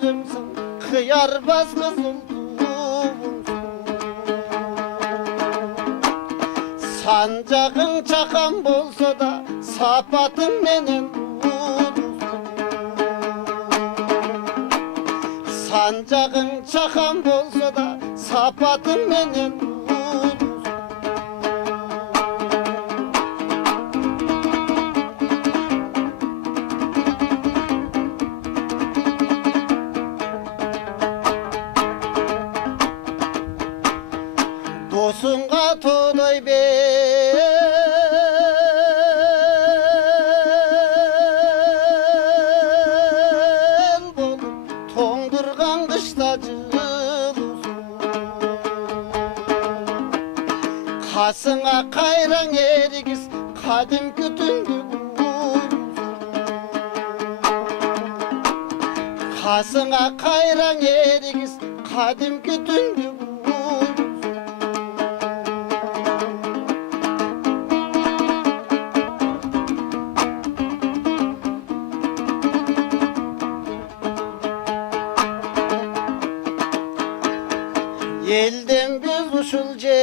kırımsın, kıyarbaz kızıl tuğumsun. Sancağın çakan bolsa da sapatın menen uğursun. Sancağın çakan bolsa da sapatın menen uğursun. Dosunga today bel bolup toңдырган кышта жылусун. Касыңа кайраң эригиз кадимки түндү уйрусун. Касыңа кайраң эригиз кадимки түндү уйрусун. Elden biz uşul жерден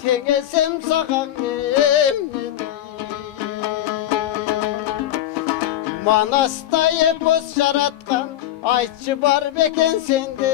теңесем саған эмнени. Манаста эпос жараткан айтчы бар бекен сенде